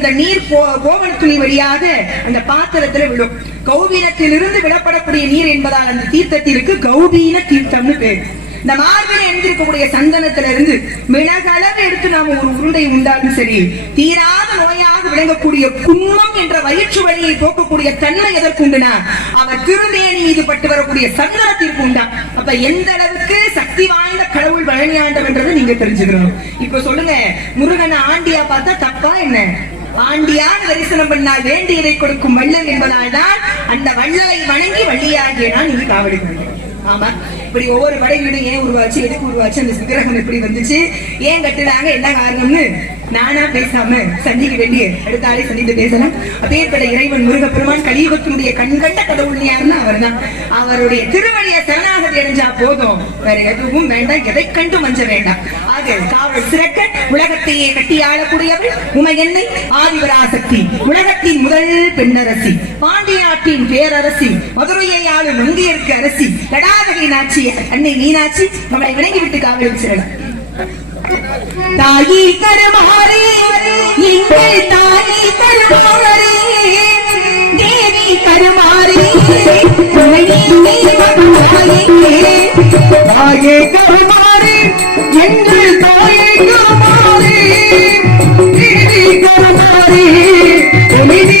இந்த அந்த நீர் போ- கோவல் துணி வழியாக அந்த பாத்திரத்துல விழும் கௌபீனத்திலிருந்து விடப்படக்கூடிய நீர் என்பதால் அந்த தீர்த்தத்திற்கு கௌபீன தீர்த்தம்னு பேர். இந்த மார்பில் எழுந்திருக்கக்கூடிய சந்தனத்துல இருந்து மிளகளவு எடுத்து நாம ஒரு உருண்டை உண்டாலும் சரி தீராத நோயாக விளங்கக்கூடிய குன்மம் என்ற வயிற்று வழியை போக்கக்கூடிய தன்மை எதற்கு உண்டுனா அவர் திருமேனி மீது பட்டு வரக்கூடிய சந்தனத்திற்கு உண்டா. அப்ப எந்த அளவுக்கு சக்தி வாய்ந்த கடவுள் பழனியாண்டவன்றதை நீங்க தெரிஞ்சுக்கணும். இப்ப சொல்லுங்க முருகனை ஆண்டியா பார்த்தா தப்பா என்ன? ஆண்டியார் தரிசனம் பண்ணால் வேண்டியதை கொடுக்கும் வள்ளல் என்பதால் தான் அந்த வள்ளலை வணங்கி வள்ளியாகிய நான் இங்கு காவடி ஆமா இப்படி ஒவ்வொரு படை வீடும் ஏன் உருவாச்சு எதுக்கு உருவாச்சு அந்த விக்கிரகம் எப்படி வந்துச்சு ஏன் கட்டுனாங்க என்ன காரணம்னு? நானா பேசாம சந்திக்க வேண்டிய அடுத்த ஆளை சந்தித்து பேசலாம். அப்பேற்பட்ட இறைவன் முருகப்பெருமான் கலியுகத்தினுடைய கண்கண்ட கடவுள் யாருன்னா அவர்தான். அவருடைய திருவழிய சரணாகதி அடைஞ்சா போதும். வேற எதுவும் வேண்டாம். எதை கண்டு மஞ்ச வேண்டாம். ஆக காவல் சிறக்க உலகத்தையே கட்டி ஆளக்கூடியவள் உமையன்னை ஆதிபராசக்தி. உலகத்தின் முதல் பெண்ணரசி. பாண்டியாற்றின் பேரரசி. மதுரையை ஆளும் நுங்கியற்கு அரசி. லடாதகை நாச்சி அன்னை மீனாட்சி. நம்மளை விளங்கிவிட்டு விட்டு காவல் சிறலாம் தாயி கருமாறி எங்கள் தாயி கருமாறி தேவி கருமாறி தாயே கருமாறி எங்கள் தாயே கருமாறி நீதி கருமாறி நீதி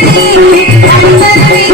கண்ணடி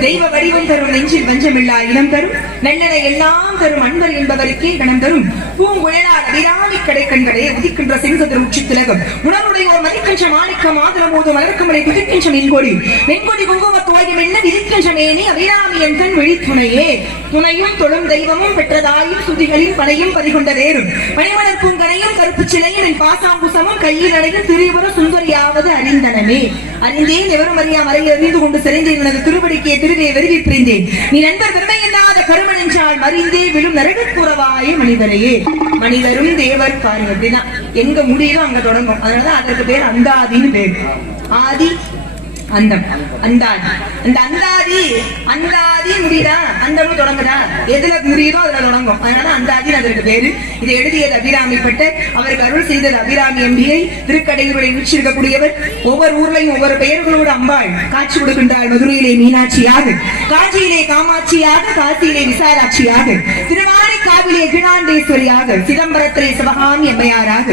தெய்வ வடிவம் தரும் நெஞ்சில் வஞ்சமில்லா இனம் தரும். நல்லன எல்லாம் தரும் அன்பர் என்பவருக்கே கணம் தரும். பூங்குழலால் அபிராமி கடைக்கண்களே உதிக்கின்ற செங்கதிர் உச்சி திலகம் உணர்வுடையோர் மதிக்கின்ற மாணிக்க போது குதிக்கின்ற மின்கொடி. வெண்கொடி குங்கும என்ன மேனி? அபிராமி என் விழித்துணையே. துணையும் தொழும் தெய்வமும் பெற்றதாயும் சுதிகளின் பறிகொண்ட வேறும். பனிமலர் பூங்கனையும் கருப்பு சிலையும் என் பாசாம்புசமும் கையில் அடையும் திரிபுர சுந்தரியாவது அறிந்தனமே. அறிந்தேன் எவரும் அறியா மறையில் அறிந்து கொண்டு செறிந்தேன் எனது திருவடிக்கே திருவே வெறுவி பிரிந்தேன். நீ நண்பர் பெருமை கருமன் என்றால் மறிந்தே விழும் நரகக்கூறவாய மனிதனையே மனிதரும் தேவர் பாருங்க அப்படின்னா எங்க முடியுதோ அங்க தொடங்கும். அதனாலதான் அதற்கு பேர் அந்தாதின்னு பேர். ஆதி அந்தம். அந்தாதி. அந்த அந்தாதி அந்தாதி முடியுதா? அந்தம்னு தொடங்குதா? எதுல முடியுதோ அதுல தொடங்கும். அதனால அந்தாதி அதற்கு பேரு. இதை எழுதியது அபிராமி பட்டர். அவருக்கு அருள் செய்தது அபிராமி எம்பியை திருக்கடையூரை வீற்றிருக்கக்கூடியவர் ஒவ்வொரு ஊர்லையும் ஒவ்வொரு பெயர்களோடு அம்பாள் காட்சி கொடுக்கின்றாள் மதுரையிலே மீனாட்சியாக காஞ்சியிலே காமாட்சியாக காசியிலே விசாலாட்சியாக திருவானை காவிலே கிழாண்டேஸ்வரியாக சிதம்பரத்திலே சிவகாமி எம்மையாராக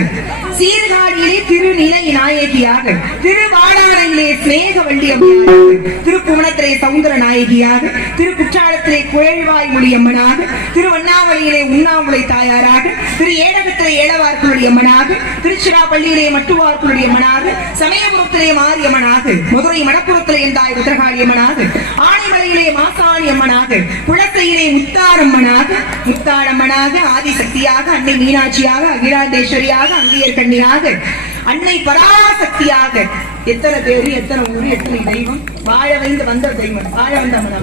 சீர்காழியிலே திருநிலை நாயகியாக திருவாடானையிலே ஸ்நேக வள்ளி அம்மையாக திருப்புவனத்திலே சவுந்தர நாயகியாக திருக்குற்றாலத்திலே குழல்வாய் மொழி அம்மனாக திருவண்ணாமலையிலே உண்ணாமுலை தாயாராக திரு ஏடகத்திலே ஏழவார்களுடைய அம்மனாக திருச்சிராப்பள்ளியிலே மட்டுவார்களுடைய அம்மனாக சமயபுரத்திலே மாரியம்மனாக மதுரை மணப்புறத்திலே எந்தாய் உத்தரகாளி அம்மனாக ஆனைமலையிலே மாசாணி அம்மனாக குளத்தையிலே முத்தாரம்மனாக முத்தாரம்மனாக ஆதிசக்தியாக அன்னை மீனாட்சியாக அகிலாண்டேஸ்வரியாக அங்கியர் கண்ணியாக அன்னை பராசக்தியாக. எத்தனை பேரு எத்தனை ஊரு எத்தனை தெய்வம்? வாழ வைந்து வந்த தெய்வம். ஆழ வந்த அம்மன்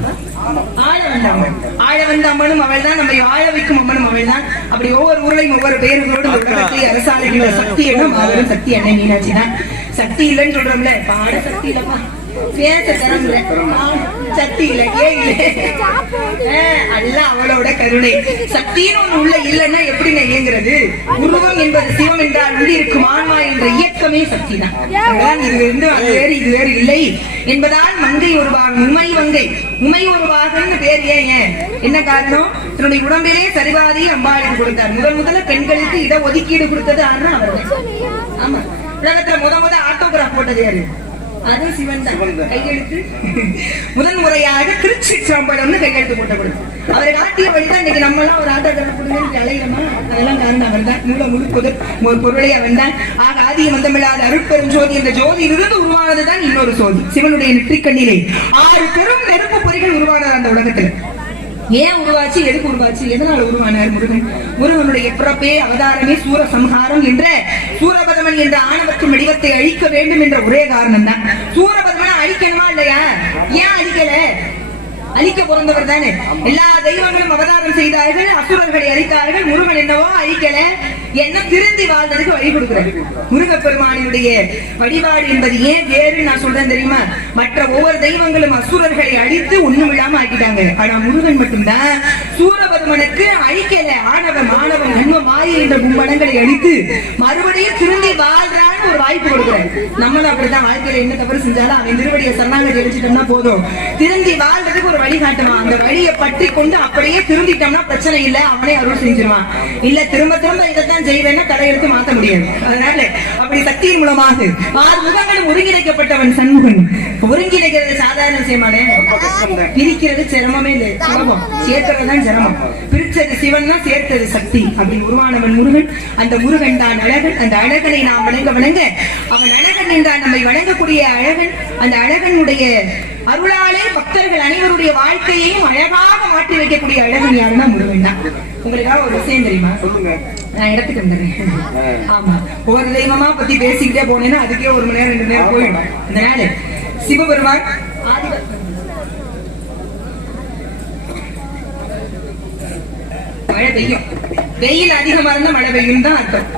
ஆழ வந்த அம்மன். ஆழ வந்த அம்மனும் அவள் தான் நம்மை ஆழ வைக்கும் அம்மனும் அவள் தான் அப்படி ஒவ்வொரு ஊர்லையும் ஒவ்வொரு பேர்களோடு உலகத்தை அரசாளுகின்ற சக்தி என்ன சக்தி அன்னை மீனாட்சி தான் சக்தி இல்லைன்னு சொல்றோம்ல பாட சக்தி இல்லப்பா. பேச அவளோட கருணை. சக்தின்னு ஒண்ணு உள்ள இல்லைன்னா எப்படிங்க இயங்குறது? உருவம் என்பது சிவம் என்றால் உள்ளி இருக்கும் ஆன்மா என்ற இயக்கமே சக்தி தான் இது வந்து அது வேறு இது வேறு இல்லை என்பதால் மங்கை ஒரு பாகம் உமை வங்கை உமை ஒரு பாகம்னு பேர் ஏன் ஏன்? என்ன காரணம்? தன்னுடைய உடம்பிலே சரிபாதி அம்பாளுக்கு கொடுத்தார். முதல் முதல்ல பெண்களுக்கு இட ஒதுக்கீடு கொடுத்தது ஆனா அவர் ஆமா. உலகத்துல முத முத ஆட்டோகிராஃப் போட்டது யாரு? அது சிவன் தான் கையெழுத்து. முதன் முறையாக திருச்சி சம்பளம்னு கையெழுத்து போட்ட கொடுத்து அவரை காட்டிய வழிதான் இன்னைக்கு நம்ம எல்லாம் ஒரு ஆட்டோகிராஃப் கொடுங்க. அலையிறோமா? அதெல்லாம் காரணம் அவர் தான் மூல ஒரு பொருளை அவன் தான் ஆக ஆதிய மந்தமில்லாத அருட்பெரும் ஜோதி என்ற ஜோதியிலிருந்து உருவானதுதான் இன்னொரு சோதி சிவனுடைய நெற்றிக்கண்ணிலே ஆறு பெரும் நெருப்பு பொறிகள் உருவானது அந்த உலகத்துல. ஏன் உருவாச்சு எதுக்கு உருவாச்சு எதனால உருவானார் முருகன்? முருகனுடைய பிறப்பே அவதாரமே சூர சம்ஹாரம் என்ற சூரபதமன் என்ற ஆணவத்தின் வடிவத்தை அழிக்க வேண்டும் என்ற ஒரே காரணம் தான் சூரபதமனை அழிக்கணுமா இல்லையா? ஏன் அழிக்கல? அழிக்க பிறந்தவர் தானே. எல்லா தெய்வங்களும் அவதாரம் செய்தார்கள் அசுரர்களை அழித்தார்கள் முருகன் என்னவோ அழிக்கல. என்ன திருந்தி வாழ்ந்ததுக்கு வழி கொடுக்கிறார் முருகப்பெருமானினுடைய வழிபாடு என்பது ஏன் வேறு நான் சொல்றேன் தெரியுமா? மற்ற ஒவ்வொரு தெய்வங்களும் அசுரர்களை அழித்து ஒண்ணும் இல்லாம ஆக்கிட்டாங்க. ஆனா முருகன் மட்டும்தான் சூரபதுமனுக்கு அழிக்கல. ஆணவ மாணவன் அன்ப மாய என்ற மும்மடங்களை அழித்து மறுபடியும் திருந்தி வாழ்றான்னு ஒரு வாய்ப்பு கொடுக்குறேன். நம்மளும் அப்படிதான் வாழ்க்கையில என்ன தவறு செஞ்சாலும் அவன் திருவடியை சரணாகதி அழிச்சிட்டோம்னா போதும். திருந்தி வாழ்றதுக்கு ஒரு வழி காட்டுவான் அந்த வழியை பற்றி கொண்டு அப்படியே திருந்திட்டோம்னா பிரச்சனை இல்லை. அவனே அருள் செஞ்சிருவான். இல்ல திரும்ப திரும்ப இதைத்தான் செய்வேன்னா தலையெடுத்து மாத்த முடியாது. அதனால அப்படி சக்தியின் மூலமாக ஆறு முகங்களும் ஒருங்கிணைக்கப்பட்டவன் சண்முகன். ஒருங்கிணைக்கிறது சாதாரண விஷயமானே. பிரிக்கிறது சிரமமே இல்லை. சிரமம். சேர்க்கிறதுதான் சிரமம். பிரிச்சது சிவன் தான் சேர்த்தது சக்தி. அப்படி உருவானவன் முருகன். அந்த முருகன் தான் அழகன். அந்த அழகனை நாம் வணங்க வணங்க அவன் அழகன் என்றால் நம்மை வணங்கக்கூடிய அழகன் அந்த அழகனுடைய அருளாலே பக்தர்கள் அனைவருடைய வாழ்க்கையையும் அழகாக மாற்றி வைக்கக்கூடிய அழகன் யாருன்னா முருகன் தான். உங்களுக்காக ஒரு விஷயம் தெரியுமா? சொல்லுங்க. நான் இடத்துக்கு வந்துடுறேன். ஆமா. ஒவ்வொரு தெய்வமா பத்தி பேசிக்கிட்டே போனேன்னா அதுக்கே ஒரு மணி நேரம் ரெண்டு மணி நேரம் போயிடும். அதனால சிவபெருமான் மழை பெய்யும். வெயில் அதிகமா இருந்தா மழை பெய்யும் தான் அர்த்தம்.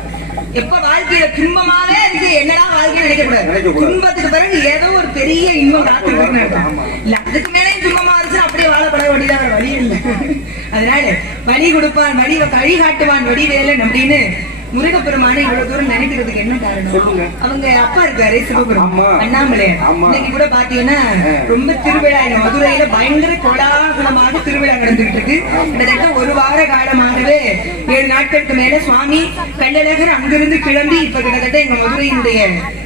எப்ப வாழ்க்கையில துன்பமாவே இருக்கு என்னடா வாழ்க்கை நினைக்க கூடாது. துன்பத்துக்கு பிறகு ஏதோ ஒரு பெரிய காத்துட்டு அர்த்தம். இல்ல அதுக்கு மேலே துன்பமா இருந்துச்சு அப்படியே வாழப்பட வேண்டியதா வேற வழி இல்லை. அதனால வழி கொடுப்பான் வழி வழி காட்டுவான் வடிவேலன் அப்படின்னு முருகப்பெருமானை இவ்வளவு தூரம் நினைக்கிறதுக்கு என்ன காரணம். அவங்க அப்பா இருக்காரு. அண்ணாமலையார் ஆமா. இன்னைக்கு கூட பாத்தீங்கன்னா ரொம்ப திருவிழா. இங்க மதுரையில பயங்கர கோலாகலமாக திருவிழா நடந்துகிட்டு இருக்கு கிட்டத்தட்ட ஒரு வார காலமாகவே ஏழு நாட்களுக்கு மேல சுவாமி கள்ளழகர் அங்கிருந்து கிளம்பி இப்ப கிட்டத்தட்ட எங்க மதுரையினுடைய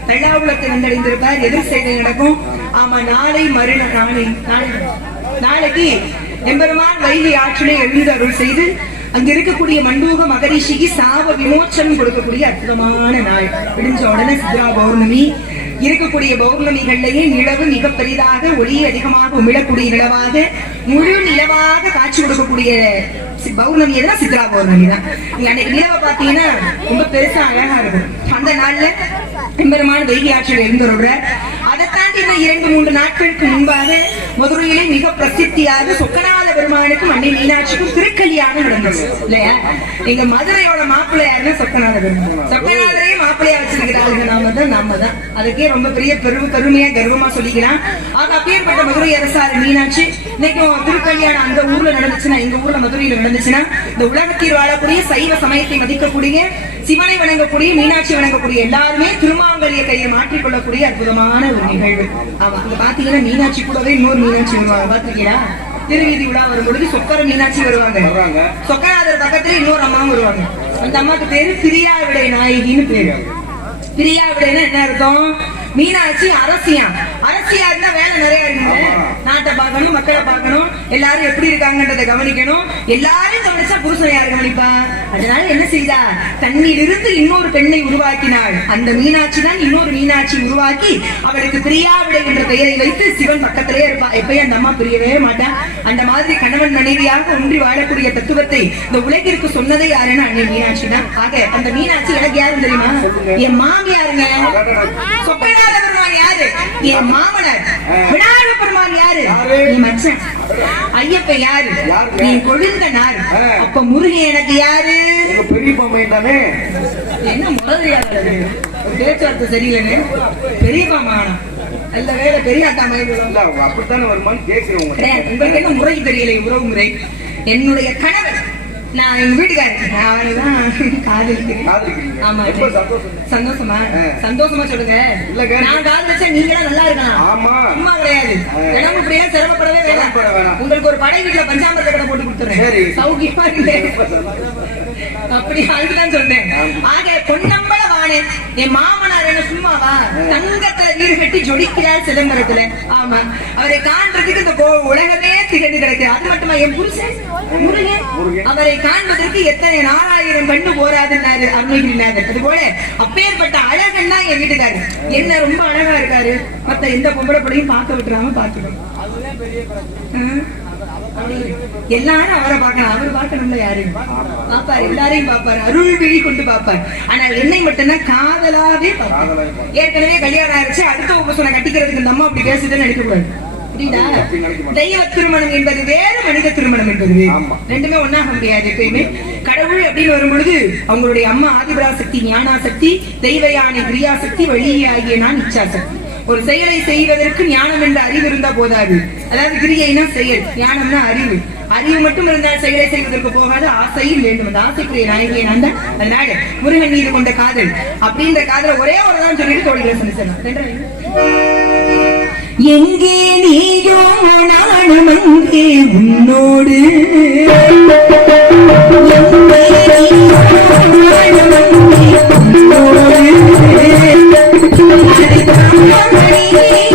தள்ளாகுளத்தை வந்தடைந்திருப்பார் எதிர் செய்தி நடக்கும். ஆமா நாளை மறுநாள் நாளை நாளை நாளைக்கு எம்பெருமான் வைகை ஆற்றினை எழுந்து அருள் செய்து அங்க இருக்கக்கூடிய மண்டூக மகரிஷிக்கு சாப விமோச்சனம் கொடுக்கக்கூடிய அற்புதமான நாள். விடிஞ்ச உடனே சித்ரா பௌர்ணமி. இருக்கக்கூடிய பௌர்ணமிகள்லயே நிலவு மிக பெரிதாக ஒளி அதிகமாக உமிழக்கூடிய நிலவாக முழு நிலவாக காட்சி கொடுக்கக்கூடிய சி- பௌர்ணமி தான் சித்ரா பௌர்ணமி தான். அன்னைக்கு நிலவை பாத்தீங்கன்னா ரொம்ப பெருசா அழகா இருக்கும். அந்த நாள்ல எம்பெருமான் வைகை ஆற்றில் எழுந்துருற இரண்டு மூன்று நாட்களுக்கு முன்பாக மதுரையிலே மிக பிரசித்தியாக சொக்கநாத பெருமானுக்கும் அன்னை மீனாட்சிக்கும் திருக்கல்யாணம் நடந்துச்சு இல்லையா? எங்க மதுரையோட மாப்பிள்ளை யாருன்னா சொக்கநாத பெருமான். சொக்கநாதரே மாப்பிள்ளையா வச்சிருக்கிறாங்க நாம தான் நாம தான் அதுக்கே ரொம்ப பெரிய பெருமை பெருமையா கர்வமா சொல்லிக்கலாம் ஆக அப்பேற்பட்ட மதுரை அரசாறு மீனாட்சி இன்னைக்கும் திருக்கல்யாணம் அந்த ஊர்ல நடந்துச்சுன்னா எங்க ஊர்ல மதுரையில நடந்துச்சுன்னா இந்த உலகத்தில் வாழக்கூடிய சைவ சமயத்தை மதிக்கக்கூடிய சிவனை வணங்கக்கூடிய மீனாட்சி வணங்கக்கூடிய எல்லாருமே திருமாங்கலிய கையை மாற்றிக்கொள்ளக்கூடிய அற்புதமான ஒரு நிகழ்வு. ஆமா அங்க பாத்தீங்கன்னா மீனாட்சி கூடவே இன்னொரு மீனாட்சி வருவாங்க. பாத்திருக்கீங்களா? திருவீதி விழா வரும் பொழுது சொக்கர மீனாட்சி வருவாங்க. சொக்கநாதர் பக்கத்துல இன்னொரு அம்மாவும் வருவாங்க. அந்த அம்மாக்கு பேரு பிரியா விடை நாயகின்னு பேரு. பிரியா விடைன்னா என்ன அர்த்தம்? மீனாட்சி அரசியான் அரசியா இருந்தா வேலை நிறைய இருக்குங்க ஆமா. நாட்டை பார்க்கணும் மக்களை பார்க்கணும் எல்லாரும் எப்படி இருக்காங்கன்றதை கவனிக்கணும். எல்லாரும் கவனிச்சா புருஷன் யாரு கவனிப்பா அதனால என்ன செய்தா? தன்னிலிருந்து இன்னொரு பெண்ணை உருவாக்கினாள். அந்த மீனாட்சி தான் இன்னொரு மீனாட்சி உருவாக்கி அவளுக்கு பிரியாவிடை என்ற பெயரை வைத்து சிவன் பக்கத்திலே இருப்பா. எப்பயும் அந்த அம்மா பிரியவே மாட்டா. அந்த மாதிரி கணவன் மனைவியாக ஒன்றி வாழக்கூடிய தத்துவத்தை இந்த உலகிற்கு சொன்னதே யாருன்னு அன்னை மீனாட்சி தான். ஆக அந்த மீனாட்சி எனக்கு யாரும் தெரியுமா? என் மாமியாருங்க. சொப்பநாத பெருமான் யாரு? என் மாமனார். விநாயக பெருமான் யாரு? நீ மச்சன். ஐயப்பன் யாரு? நீ கொழுந்தனார். அப்ப முருகன் எனக்கு யாரு? பெரிய பொம்மை தானே என்ன முதலியாரு பேச்சுவார்த்தை சரியில்லைன்னு. பெரியப்பா மானம் நல்ல வேலை பெரிய அத்தா அவங்க அப்படித்தானே உங்க கிடையாது. உங்களுக்கு என்ன முறை தெரியல உறவு முறை என்னுடைய கணவர். நான் எங்க வீட்டுக்காரர் காதலிக்கிறேன் காதலிக்கிறீங்க? ஆமா சந்தோஷம்? சந்தோஷமா? சொல்லுங்க. நான் காதலிச்சா நீங்க நல்லா இருக்கலாம். ஆமா. சும்மா கிடையாது. தினமும் இப்படியே சிரமப்படவே சிரமப்பட வேணாம். உங்களுக்கு ஒரு படை வீட்டுல பஞ்சாமிரத கடை போட்டு. கொடுத்துறேன். சௌக்கியமா இல்லை அப்படி அதுக்குதான் சொல்றேன். ஆக பொன்னம்பல வானே என் மாமனார் என்ன சும்மாவா தங்கத்துல வீடு கட்டி ஜொலிக்கிறார் சிதம்பரத்துல. ஆமா. அவரை காண்றதுக்கு இந்த உலகமே திகழ்ந்து கிடக்கு அது மட்டுமா என் புருஷன்? முருகன். அவரை காண்பதற்கு எத்தனை நாலாயிரம் கண்ணு போராதுன்னாரு அருணகிரிநாதர் அது போல அப்பேற்பட்ட அழகன்னா என் வீட்டுக்காரர் என்ன ரொம்ப அழகா இருக்காரு. மத்த எந்த பொம்பளை பிள்ளையும் பார்க்க விட்டுறாம பார்த்துக்கணும். எல்லாரும் அவரை பார்க்கலாம் அவர் பார்க்கணும்ல யாரு? பாப்பாரு எல்லாரையும் பாப்பாரு அருள் விழி கொண்டு பாப்பார் ஆனால் என்னை மட்டும்தான் காதலாவே பார்ப்பார். ஏற்கனவே கல்யாணம் ஆயிடுச்சு அடுத்த உபசனை கட்டிக்கிறதுக்கு இந்த அம்மா அப்படி பேசுதுன்னு நினைக்கக்கூடாது. தெய்வ திருமணம் என்பது வேறு மனித திருமணம் என்பது. ரெண்டுமே ஒண்ணாக முடியாது எப்பயுமே. கடவுள் அப்படின்னு வரும் பொழுது அவங்களுடைய அம்மா ஆதிபராசக்தி ஞானாசக்தி தெய்வ யானை கிரியாசக்தி வழியாகிய நான் இச்சாசக்தி. ஒரு செயலை செய்வதற்கு ஞானம் என்ற அறிவு இருந்தா போதாது. அதாவது கிரியைனா செயல் ஞானம்னா அறிவு. அறிவு மட்டும் இருந்தால் செயலை செய்வதற்கு போகாது ஆசையும் வேண்டும். அந்த ஆசைக்குரிய நாயகியை நான் தான். அதனால முருகன் மீது கொண்ட காதல் அப்படின்ற காதல ஒரே ஒரு தான் சொல்லிட்டு தோழிகளை சொல்லி எங்கே நீயோ நானும் அங்கே உன்னோடு. எங்கே நீயோ நானும் அங்கே உன்னோடு. நீயோ